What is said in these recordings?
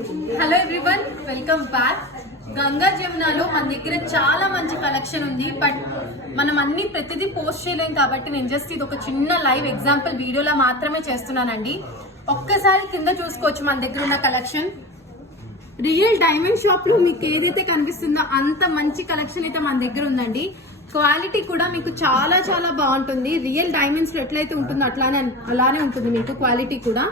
Hello everyone, welcome back. Ganga జమునాలో మన దగ్గర చాలా మంచి కలెక్షన్ ఉంది. బట్ మనం అన్ని ప్రతిదీ పోస్ట్ చేయలేం కాబట్టి నేను జస్ట్ ఇది ఒక చిన్న లైవ్ ఎగ్జాంపుల్ వీడియోలా మాత్రమే చేస్తున్నానండి. ఒక్కసారి కింద చూసుకోవచ్చు మన దగ్గర ఉన్న కలెక్షన్. రియల్ డైమండ్ షాప్ లో మీకు ఏదైతే కనిపిస్తుందో అంత మంచి కలెక్షన్ అయితే మన దగ్గర ఉందండి. క్వాలిటీ కూడా మీకు చాలా చాలా బాగుంటుంది. రియల్ డైమండ్స్ లో ఎట్లయితే ఉంటుందో అలానే ఉంటుంది మీకు క్వాలిటీ కూడా.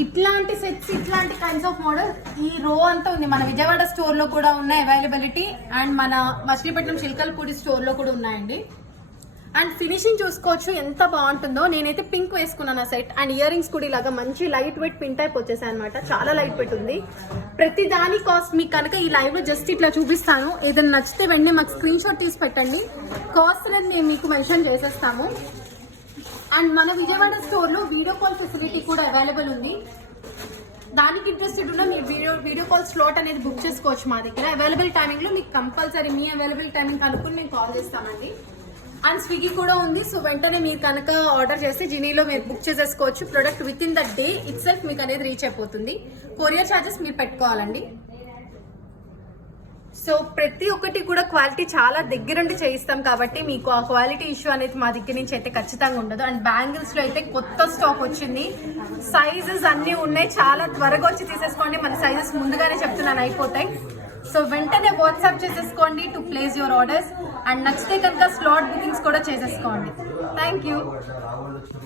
ఇట్లాంటి సెట్స్, ఇట్లాంటి కైండ్స్ ఆఫ్ మోడల్ ఈ రో అంతా ఉంది. మన విజయవాడ స్టోర్ లో కూడా ఉన్నాయి అవైలబిలిటీ, అండ్ మన మచిలీపట్నం చిల్కల్పూడి స్టోర్ లో కూడా ఉన్నాయండి. అండ్ ఫినిషింగ్ చూసుకోవచ్చు ఎంత బాగుంటుందో. నేనైతే పింక్ వేసుకున్నాను ఆ సెట్. అండ్ ఇయర్ రింగ్స్ కూడా ఇలాగా మంచి లైట్ వెయిట్ పిన్ టైప్ వచ్చేసాయి అనమాట. చాలా లైట్ వెయిట్ ఉంది. ప్రతి దాని కాస్ట్ మీకు కనుక ఈ లైవ్ లో జస్ట్ ఇట్లా చూపిస్తాను. ఏదైనా నచ్చితే వెంటనే మాకు స్క్రీన్ షాట్ తీసి పెట్టండి. కాస్ట్ అనేది మేము మీకు మెన్షన్ చేసేస్తాము. అండ్ మన విజయవాడ స్టోర్ లో వీడియో కాల్ ఫెసిలిటీ కూడా అవైలబుల్ ఉంది. దానికి ఇంట్రెస్టెడ్ ఉన్న మీరు వీడియో కాల్ స్లాట్ అనేది బుక్ చేసుకోవచ్చు. మా దగ్గర అవైలబుల్ టైమింగ్ లో మీకు కంపల్సరీ మీ అవైలబుల్ టైమింగ్ కనుక్కుని మేము కాల్ చేస్తామండి. అండ్ స్విగ్గీ కూడా ఉంది. సో వెంటనే మీరు కనుక ఆర్డర్ చేస్తే జినీలో మీరు బుక్ చేసేసుకోవచ్చు. Product with in the day it self మీకు అనేది రీచ్ అయిపోతుంది. కొరియర్ ఛార్జెస్ మీరు పెట్టుకోవాలండి. సో ప్రతి ఒక్కటి కూడా క్వాలిటీ చాలా దగ్గరుండి చేయిస్తాం కాబట్టి మీకు ఆ క్వాలిటీ ఇష్యూ అనేది మా దగ్గర నుంచి అయితే ఖచ్చితంగా ఉండదు. అండ్ బ్యాంగిల్స్ లో అయితే కొత్త స్టాక్ వచ్చింది. సైజెస్ అన్ని ఉన్నాయి. చాలా త్వరగా వచ్చి తీసేసుకోండి. మన సైజెస్ ముందుగానే చెప్తున్నాను అయిపోతాయి. సో వెంటనే వాట్సాప్ చేసేసుకోండి to place your orders. And నచ్చితే కనుక స్లాట్ బుకింగ్స్ కూడా చేసేసుకోండి. Thank you.